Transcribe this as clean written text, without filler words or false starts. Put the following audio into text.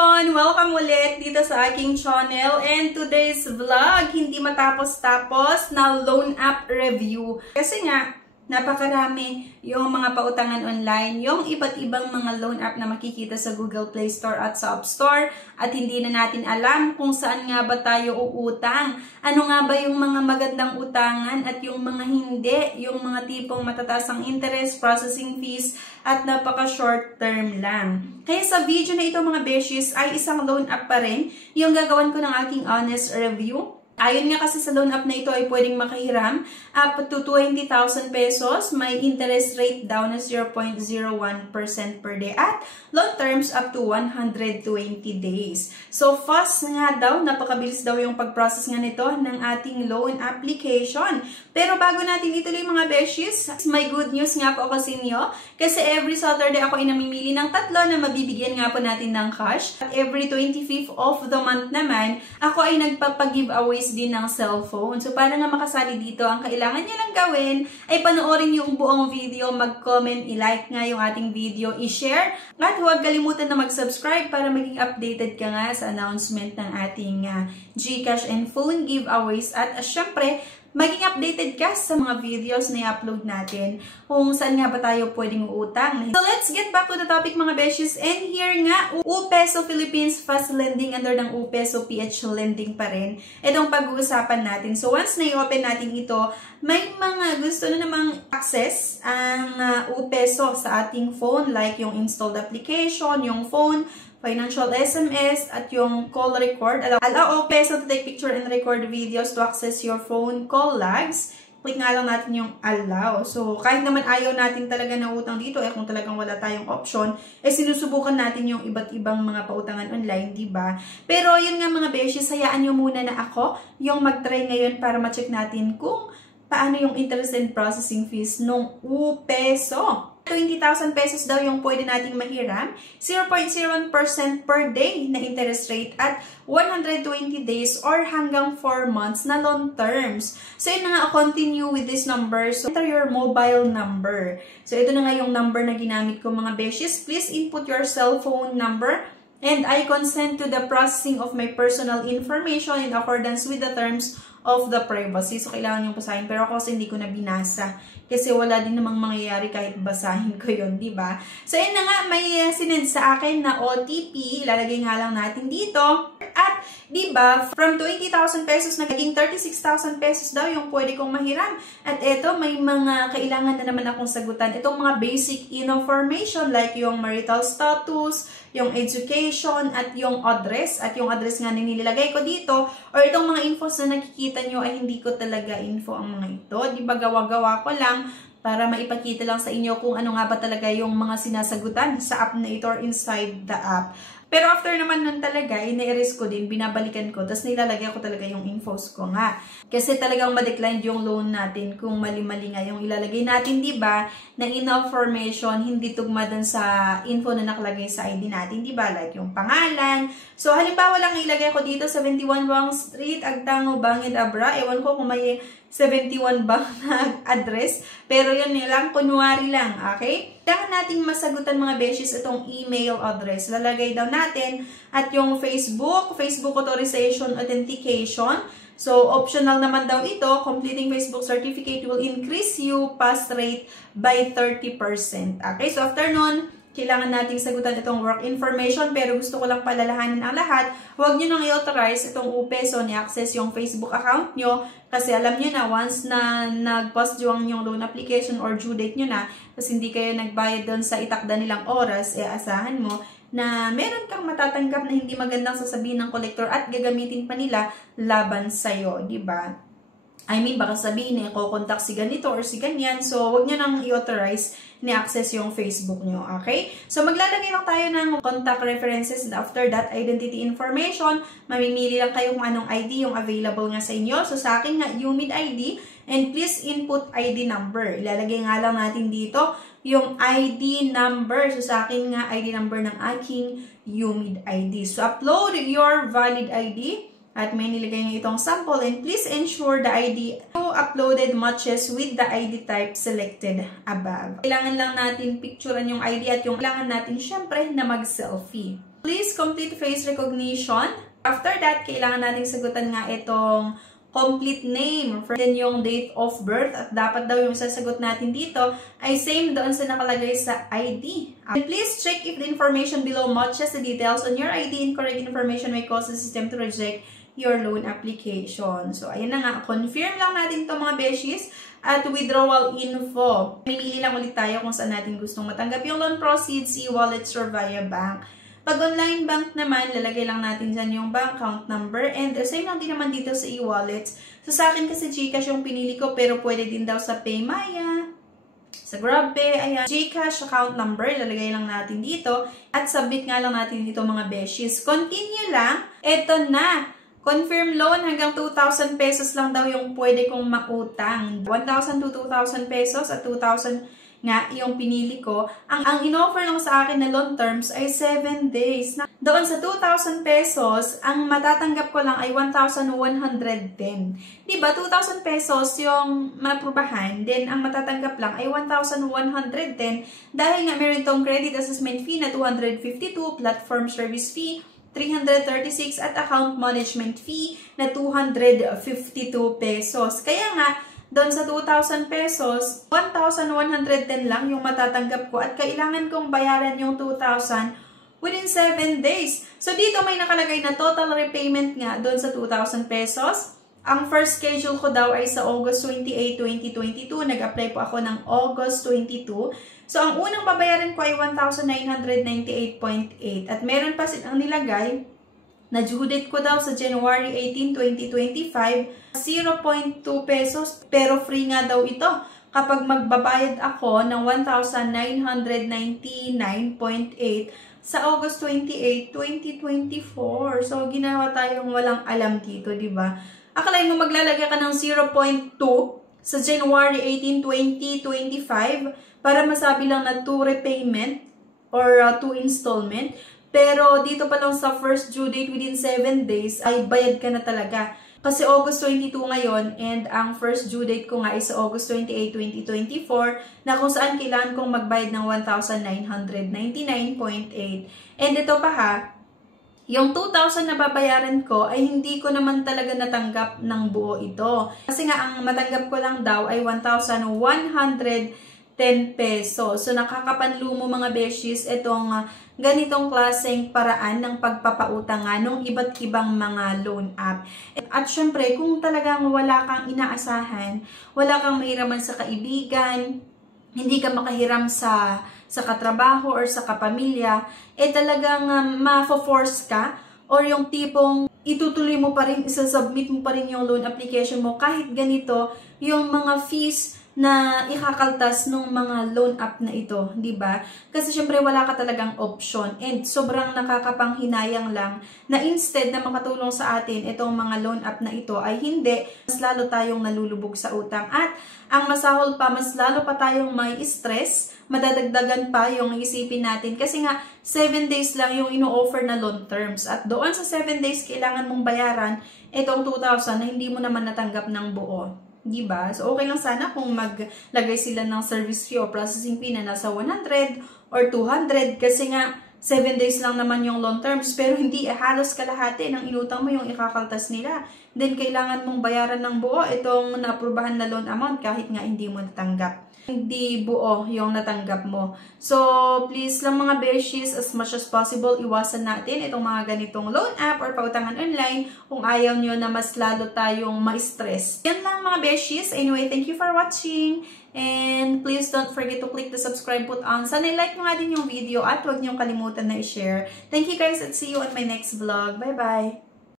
everyone! Welcome ulit dito sa aking channel, and today's vlog, hindi matapos-tapos na loan app review. Kasi nga, napakarami yung mga pautangan online, yung iba't ibang mga loan app na makikita sa Google Play Store at sa App Store, at hindi na natin alam kung saan nga ba tayo uutang. Ano nga ba yung mga magandang utangan at yung mga hindi, yung mga tipong matataas ang interest, processing fees, at napaka-short term lang. Kaya sa video na ito mga beshies ay isang loan app pa rin yung gagawin ko ng aking honest review. Ayon nga kasi sa loan app na ito ay pwedeng makahiram up to 20,000 pesos. May interest rate daw na 0.01% per day at loan terms up to 120 days. So fast nga daw, napakabilis daw yung pag-process nga nito ng ating loan application. Pero bago natin ituloy mga beshies, may good news nga po ako sa inyo. Kasi every Saturday ako ay namimili ng tatlo na mabibigyan nga po natin ng cash. At every 25th of the month naman, ako ay nagpapag-giveaways din ng cellphone. So, para nga makasali dito, ang kailangan nyo lang gawin ay panoorin yung buong video, mag-comment, i-like nga yung ating video, i-share, at huwag kalimutan na mag-subscribe para maging updated ka nga sa announcement ng ating GCash and phone giveaways. At syempre, maging updated ka sa mga videos na i-upload natin kung saan nga ba tayo pwedeng uutang. So, let's get back to the topic mga beshies. And here nga, UPeso Philippines Fast Lending under ng UPeso PH Lending pa rin. Itong pag-uusapan natin. So, once na i-open natin ito, may mga gusto na namang access ang UPeso sa ating phone, like yung installed application, yung phone, financial SMS, at yung call record. Allow UPeso to take picture and record videos to access your phone call logs. Click nga lang natin yung allow. So, kahit naman ayaw natin talaga na utang dito, kung talagang wala tayong option, sinusubukan natin yung iba't ibang mga pautangan online, diba? Pero, yun nga mga beshies, hayaan nyo muna na ako yung mag-try ngayon para ma-check natin kung paano yung interest and processing fees nung UPeso. 20,000 pesos daw yung pwede nating mahiram, 0.01% per day na interest rate at 120 days or hanggang 4 months na loan terms. So, yun na nga, continue with this number. So, enter your mobile number. So, ito na nga yung number na ginamit ko mga beshies. Please input your cell phone number. And I consent to the processing of my personal information in accordance with the terms of the privacy. So, kailangan yung basahin. Pero ako kasi hindi ko na binasa. Kasi wala din namang mangyayari kahit basahin ko yun, diba? So, yun na nga, may sinend sa akin na OTP. Ilalagay nga lang natin dito. At, diba, from 20,000 pesos, naging 36,000 pesos daw yung pwede kong mahiram. At eto, may mga kailangan na naman akong sagutan. Itong mga basic information like yung marital status, yung education, at yung address. At yung address nga na nilagay ko dito, or itong mga infos na nakikita nyo ay hindi ko talaga info ang mga ito. Diba, gawa-gawa ko lang para maipakita lang sa inyo kung ano nga ba talaga yung mga sinasagutan sa app na ito or inside the app. Pero after naman nun talaga, ine-erase ko din, binabalikan ko, tapos nilalagay ko talaga yung infos ko nga. Kasi talagang ma-decline yung loan natin kung mali-mali nga yung ilalagay natin, diba? Na information, hindi tugma dun sa info na nakalagay sa ID natin, diba? Like yung pangalan. So, halimbawa lang ilagay ko dito, 71 Wang Street, Agtango, Bangid, Abra. Ewan ko kung may 71 bang na address. Pero yun lang, kunwari lang, okay? Kailangan nating masagutan mga beshies itong email address. Lalagay daw natin at yung Facebook authorization authentication. So, optional naman daw ito. Completing Facebook certificate will increase you pass rate by 30%. Okay? So, after nun, kailangan nating sagutan itong work information, pero gusto ko lang palalahanin ang lahat. Huwag nyo nang i-authorize itong UPeso ni-access yung Facebook account nyo, kasi alam nyo na, once na nag-post yung loan application or due date nyo na, kasi hindi kayo nagbayad doon sa itakda nilang oras, asahan mo na meron kang matatanggap na hindi magandang sasabihin ng collector at gagamitin pa nila laban sa'yo, diba? I mean, baka sabihin i-contact si ganito or si ganyan. So, huwag nyo nang i-authorize ni-access yung Facebook nyo. Okay? So, maglalagay lang tayo ng contact references and after that, identity information. Mamimili lang kayo kung anong ID yung available nga sa inyo. So, sa akin nga, UMID ID. And please input ID number. Ilalagay nga lang natin dito yung ID number. So, sa akin nga, ID number ng aking UMID ID. So, upload your valid ID. At may nilagay nga itong sample, and please ensure the ID you uploaded matches with the ID type selected above. Kailangan lang natin picturean yung ID at yung kailangan natin syempre na mag-selfie. Please complete face recognition. After that, kailangan nating sagutan nga itong complete name, then yung date of birth, at dapat daw yung sasagot natin dito ay same doon sa nakalagay sa ID. And please check if the information below matches the details on your ID. Incorrect information may cause the system to reject your loan application. So, ayan na nga. Confirm lang natin itong mga beshies at withdrawal info. Mimili lang ulit tayo kung saan natin gustong matanggap yung loan proceeds, e-wallets, or via bank. Pag online bank naman, lalagay lang natin dyan yung bank account number, and same lang din naman dito sa e-wallets. So, sa akin kasi GCash yung pinili ko, pero pwede din daw sa PayMaya, sa GrabPay, ayan. GCash account number, lalagay lang natin dito, at submit nga lang natin dito mga beshies. Continue lang, eto na. Confirm loan, hanggang 2,000 pesos lang daw yung pwede kong mautang. 1,000 to 2,000 pesos at 2,000 nga yung pinili ko. Ang in-offer lang sa akin na loan terms ay 7 days. Doon sa 2,000 pesos, ang matatanggap ko lang ay 1,110. Diba? 2,000 pesos yung maprubahan, then ang matatanggap lang ay 1,110 dahil nga meron itong credit assessment fee na 252, platform service fee 336 at account management fee na 252 pesos. Kaya nga, doon sa 2,000 pesos, 1,110 lang yung matatanggap ko at kailangan kong bayaran yung 2,000 within 7 days. So, dito may nakalagay na total repayment nga doon sa 2,000 pesos. Ang first schedule ko daw ay sa August 28, 2022. Nag-apply po ako ng August 22. So, ang unang babayaran ko ay 1,998.8. At meron pa silang nilagay na due date ko daw sa January 18, 2025, 0.2 pesos, pero free nga daw ito kapag magbabayad ako ng 1,999.8 sa August 28, 2024. So, ginawa tayong walang alam dito, di ba? Akalain mo maglalagay ka ng 0.2 sa January 18, 2025 para masabi lang na 2 repayment or 2 installment. Pero dito pa lang sa first due date within 7 days ay bayad ka na talaga. Kasi August 22 ngayon and ang first due date ko nga is August 28, 2024 na kung saan kailangan kong magbayad ng 1,999.8. And ito pa ha, yung 2,000 na babayaran ko ay hindi ko naman talaga natanggap ng buo ito. Kasi nga ang matanggap ko lang daw ay 1,110 pesos. So nakakapanlumo mga beshies itong ganitong klaseng paraan ng pagpapautang nga ng iba't ibang mga loan app. At syempre, kung talagang wala kang inaasahan, wala kang mahiraman sa kaibigan, hindi ka makahiram sa katrabaho or sa kapamilya, talagang ma-force ka or yung tipong itutuloy mo pa rin, isasubmit mo pa rin yung loan application mo kahit ganito yung mga fees na ikakaltas ng mga loan app na ito, di ba? Kasi syempre wala ka talagang option and sobrang nakakapanghinayang lang na instead na makatulong sa atin itong mga loan app na ito ay hindi, mas lalo tayong nalulubog sa utang at ang masahol pa, mas lalo pa tayong may stress, madadagdagan pa yung isipin natin kasi nga 7 days lang yung ino-offer na loan terms at doon sa 7 days kailangan mong bayaran itong 2,000 na hindi mo naman natanggap ng buo. Diba? So, okay lang sana kung maglagay sila ng service fee o processing fee na nasa 100 or 200 kasi nga 7 days lang naman yung loan terms pero hindi halos kalahati ng inutang mo yung ikakaltas nila. Then, kailangan mong bayaran ng buo itong naaprubahan na loan amount kahit nga hindi mo natanggap. Hindi buo yung natanggap mo. So, please lang mga beshies, as much as possible, iwasan natin itong mga ganitong loan app or pautangan online kung ayaw nyo na mas lalo tayong ma-stress. Yan lang mga beshies. Anyway, thank you for watching. And please don't forget to click the subscribe button. Sana i-like mo nga din yung video at huwag niyong kalimutan na i-share. Thank you guys and see you on my next vlog. Bye-bye!